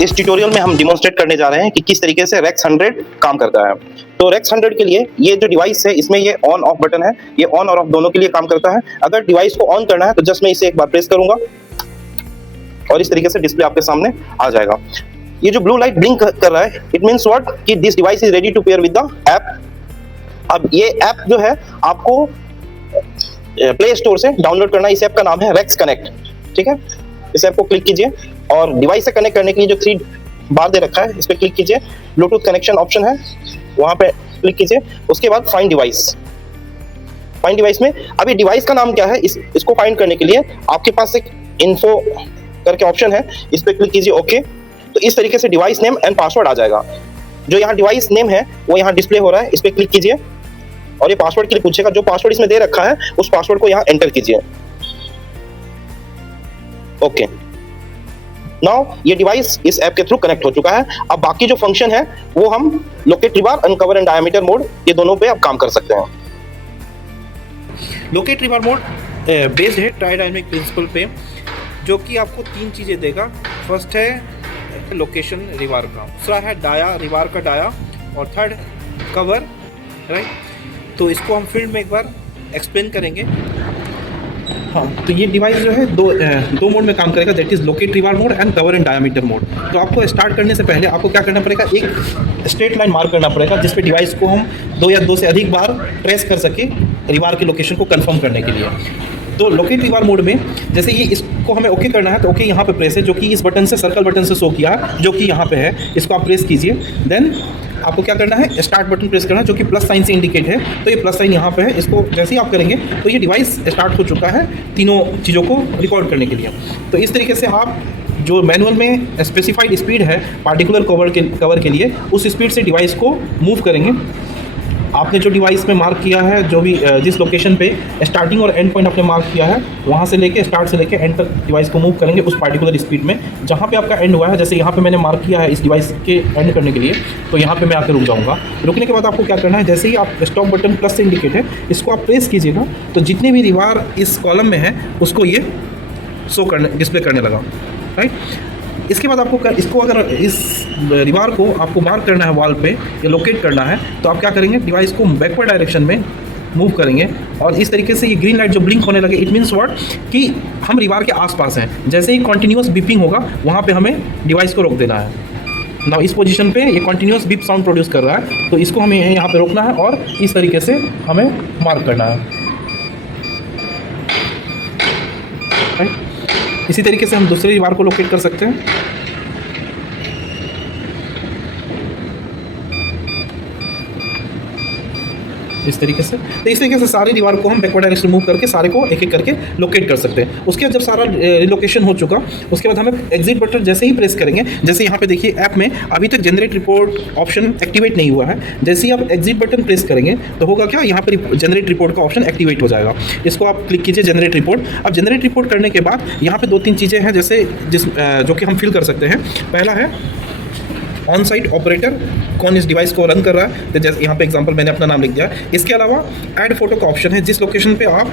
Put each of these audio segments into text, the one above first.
इस ट्यूटोरियल में हम डिमॉन्स्ट्रेट करने जा रहे हैं कि किस तरीके से रेक्स 100 काम करता है। तो रेक्स 100 के लिए ये जो डिवाइस है इसमें ये ऑन ऑफ बटन है, ये ऑन और ऑफ दोनों के लिए काम करता है। अगर डिवाइस को ऑन करना है तो जस्ट मैं इसे एक बार प्रेस करूंगा और इस तरीके से डिस्प्ले आपके सामने आ जाएगा। ये जो ब्लू लाइट ब्लिंक कर रहा है इट मींस व्हाट कि this device is ready to pair with the app. अब ये ऐप जो है आपको प्ले स्टोर से डाउनलोड करना है। इस ऐप का नाम है रेक्स कनेक्ट, ठीक है। इस ऐप को क्लिक कीजिए और डिवाइस से कनेक्ट करने के लिए जो 3 बार दे रखा है इस पर क्लिक कीजिए। ब्लूटूथ कनेक्शन ऑप्शन है, वहां पे क्लिक कीजिए। उसके बाद फाइंड डिवाइस। फाइंड डिवाइस में अभी डिवाइस का नाम क्या है इसको फाइंड करने के लिए आपके पास एक इन्फो करके ऑप्शन है, इस पर क्लिक कीजिए। ओके, तो इस तरीके से डिवाइस नेम एंड पासवर्ड आ जाएगा। जो यहाँ डिवाइस नेम है वो यहाँ डिस्प्ले हो रहा है, इस पर क्लिक कीजिए और ये पासवर्ड के लिए पूछेगा। जो पासवर्ड इसमें दे रखा है उस पासवर्ड को यहाँ एंटर कीजिए। ओके, नाउ ये डिवाइस इस ऐप के थ्रू कनेक्ट हो चुका है। अब बाकी जो फंक्शन है वो हम locate रिबार, uncover and diameter mode, ये दोनों पे अब काम कर सकते हैं। लोकेट रिबार मोड बेस्ड है ट्राइडायनेमिक प्रिंसिपल पे, जो कि आपको 3 चीज़ें देगा। फर्स्ट है लोकेशन रिबार का, दूसरा है डाया, रिबार का डाया, और थर्ड कवर, राइट। तो इसको हम फील्ड में एक बार एक्सप्लेन करेंगे। हाँ, तो ये डिवाइस जो है दो मोड में काम करेगा, that is locate रिबार mode and cover and diameter mode. तो आपको स्टार्ट करने से पहले आपको क्या करना पड़ेगा, एक स्ट्रेट लाइन मार्क करना पड़ेगा जिस पे डिवाइस को हम 2 या 2 से अधिक बार ट्रेस कर सके रिबार की लोकेशन को कंफर्म करने के लिए। तो लोकेट रिबार मोड में जैसे ये इसको हमें ओके करना है तो ओके यहाँ पे प्रेस है, जो कि इस बटन से, सर्कल बटन से शो किया है, जो कि यहाँ पे है। इसको आप प्रेस कीजिए। देन आपको क्या करना है, स्टार्ट बटन प्रेस करना है, जो कि प्लस साइन से इंडिकेट है। तो ये प्लस साइन यहाँ पे है, इसको जैसे ही आप करेंगे तो ये डिवाइस स्टार्ट हो चुका है तीनों चीज़ों को रिकॉर्ड करने के लिए। तो इस तरीके से आप जो मैनुअल में स्पेसिफाइड स्पीड है पार्टिकुलर कवर के लिए, उस स्पीड से डिवाइस को मूव करेंगे। आपने जो डिवाइस में मार्क किया है, जो भी जिस लोकेशन पे स्टार्टिंग और एंड पॉइंट आपने मार्क किया है, वहाँ से लेके स्टार्ट से लेके एंड तक डिवाइस को मूव करेंगे उस पार्टिकुलर स्पीड में जहाँ पे आपका एंड हुआ है। जैसे यहाँ पे मैंने मार्क किया है इस डिवाइस के एंड करने के लिए, तो यहाँ पे मैं आकर रुक जाऊँगा। रुकने के बाद आपको क्या करना है, जैसे ही आप स्टॉप बटन प्लस से इंडिकेट है, इसको आप प्रेस कीजिएगा तो जितने भी रिबार इस कॉलम में है उसको ये डिस्प्ले करने लगा, राइट। इसके बाद आपको इसको अगर इस रिबार को आपको मार्क करना है वॉल पे या लोकेट करना है तो आप क्या करेंगे, डिवाइस को बैकवर्ड डायरेक्शन में मूव करेंगे और इस तरीके से ये ग्रीन लाइट जो ब्लिंक होने लगे, इट मीन्स व्हाट कि हम रिबार के आसपास हैं। जैसे ही कंटिन्यूस बीपिंग होगा वहाँ पे हमें डिवाइस को रोक देना है। ना इस पोजीशन पे ये कंटिन्यूस बीप साउंड प्रोड्यूस कर रहा है, तो इसको हमें यहाँ पे रोकना है और इस तरीके से हमें मार्क करना है, राइट। इसी तरीके से हम दूसरे रिबार को लोकेट कर सकते हैं। इस तरीके से, तो इस तरीके से सारे रिबार को हम बैकवर्ड डायरेक्शन मूव करके सारे को एक एक करके लोकेट कर सकते हैं। उसके बाद जब सारा रिलोकेशन हो चुका, उसके बाद हमें एग्जिट बटन जैसे ही प्रेस करेंगे, जैसे यहाँ पे देखिए ऐप में अभी तक जनरेट रिपोर्ट ऑप्शन एक्टिवेट नहीं हुआ है। जैसे ही आप एग्जिट बटन प्रेस करेंगे तो होगा क्या, यहाँ पर जनरेट रिपोर्ट का ऑप्शन एक्टिवेट हो जाएगा। इसको आप क्लिक कीजिए जनरेट रिपोर्ट। अब जनरेट रिपोर्ट करने के बाद यहाँ पे 2-3 चीज़ें हैं जैसे जो कि हम फिल कर सकते हैं। पहला है ऑन साइट ऑपरेटर, कौन इस डिवाइस को रन कर रहा है, तो जैसे यहाँ पे एग्जांपल मैंने अपना नाम लिख दिया। इसके अलावा ऐड फोटो का ऑप्शन है, जिस लोकेशन पे आप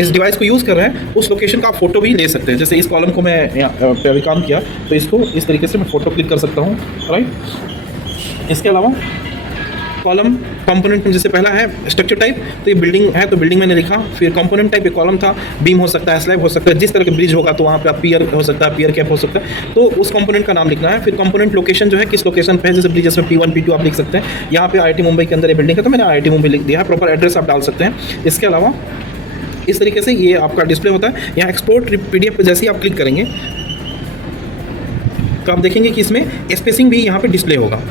इस डिवाइस को यूज़ कर रहे हैं उस लोकेशन का आप फोटो भी ले सकते हैं। जैसे इस कॉलम को मैं यहाँ पे अभी काम किया तो इसको इस तरीके से मैं फ़ोटो क्लिक कर सकता हूँ, राइट। इसके अलावा कॉलम कंपोनेंट में जैसे पहला है स्ट्रक्चर टाइप, तो ये बिल्डिंग है तो बिल्डिंग मैंने लिखा। फिर कंपोनेंट टाइप एक कॉलम था, बीम हो सकता है, स्लैब हो सकता है, जिस तरह के ब्रिज होगा तो वहाँ पे आप पियर हो सकता है, पियर कैप हो सकता है, तो उस कंपोनेंट का नाम लिखना है। फिर कंपोनेंट लोकेशन जो है किस लोकेशन पे है, जैसे ब्रिजेस में P1 P2 आप लिख सकते हैं। यहाँ पे IIT मुंबई के अंदर ये बिल्डिंग है तो मैंने IIT मुंबई लिख दिया है। प्रॉपर एड्रेस आप डाल सकते हैं। इसके अलावा इस तरीके से ये आपका डिस्प्ले होता है। यहाँ एक्सपोर्ट PDF पर जैसे ही आप क्लिक करेंगे तो आप देखेंगे कि इसमें स्पेसिंग भी यहाँ पे डिस्प्ले होगा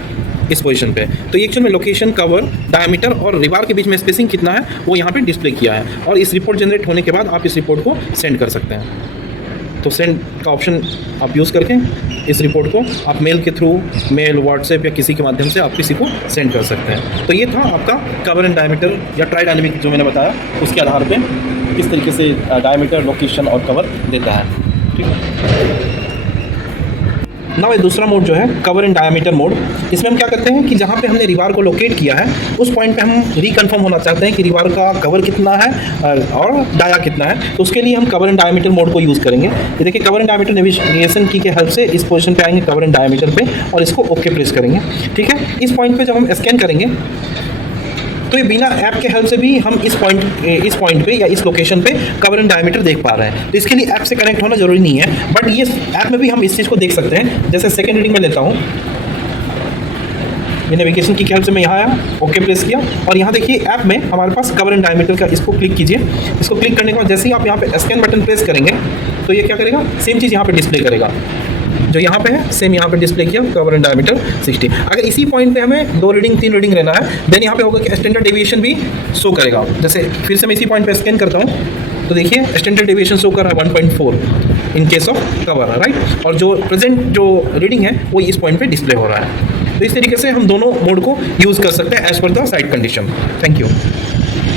इस पोजीशन पे। तो ये एक्चुअल में लोकेशन, कवर, डायमीटर और रिबार के बीच में स्पेसिंग कितना है वो यहाँ पे डिस्प्ले किया है। और इस रिपोर्ट जनरेट होने के बाद आप इस रिपोर्ट को सेंड कर सकते हैं। तो सेंड का ऑप्शन आप यूज़ करके इस रिपोर्ट को आप मेल के थ्रू, मेल, व्हाट्सएप या किसी के माध्यम से आप किसी को सेंड कर सकते हैं। तो ये था आपका कवर एंड डायमीटर या ट्राई डायनेमिक जो मैंने बताया, उसके आधार पर किस तरीके से डायमीटर, लोकेशन और कवर देता है, ठीक है। नाउ ये दूसरा मोड जो है कवर एंड डायमीटर मोड, इसमें हम क्या करते हैं कि जहाँ पे हमने रिवार को लोकेट किया है उस पॉइंट पे हम रिकन्फर्म होना चाहते हैं कि रिवार का कवर कितना है और डाया कितना है। तो उसके लिए हम कवर एंड डायमीटर मोड को यूज़ करेंगे। ये देखिए कवर एंड डायमीटर नेविगेशन की के हेल्प से इस पोजीशन पे आएंगे कवर एंड डायमीटर पे और इसको ओके प्रेस करेंगे। ठीक है, इस पॉइंट पे जब हम स्कैन करेंगे तो ये बिना ऐप के हेल्प से भी हम इस पॉइंट पे या इस लोकेशन पे कवर एंड डायमीटर देख पा रहे हैं। तो इसके लिए ऐप से कनेक्ट होना जरूरी नहीं है, बट ये ऐप में भी हम इस चीज़ को देख सकते हैं। जैसे सेकंड रीडिंग में लेता हूँ, ये नेविगेशन की हेल्प से मैं यहाँ आया, ओके प्रेस किया और यहाँ देखिए ऐप में हमारे पास कवर एंड डायमीटर का, इसको क्लिक कीजिए। इसको क्लिक करने के बाद जैसे ही आप यहाँ पे स्कैन बटन प्रेस करेंगे तो ये क्या करेगा, सेम चीज़ यहाँ पे डिस्प्ले करेगा जो यहाँ पे है, सेम यहाँ पे डिस्प्ले किया कवर एंड डायमीटर 60। अगर इसी पॉइंट पे हमें 2 रीडिंग 3 रीडिंग लेना है देन यहाँ पे होगा कि स्टैंडर्ड डेविएशन भी शो करेगा। जैसे फिर से मैं इसी पॉइंट पे स्कैन करता हूँ तो देखिए स्टैंडर्ड डेविएशन शो कर रहा है 1.4 in case of cover, right, और जो प्रेजेंट जो रीडिंग है वो इस पॉइंट पे डिस्प्ले हो रहा है। तो इस तरीके से हम दोनों मोड को यूज़ कर सकते हैं as per the site condition. Thank you.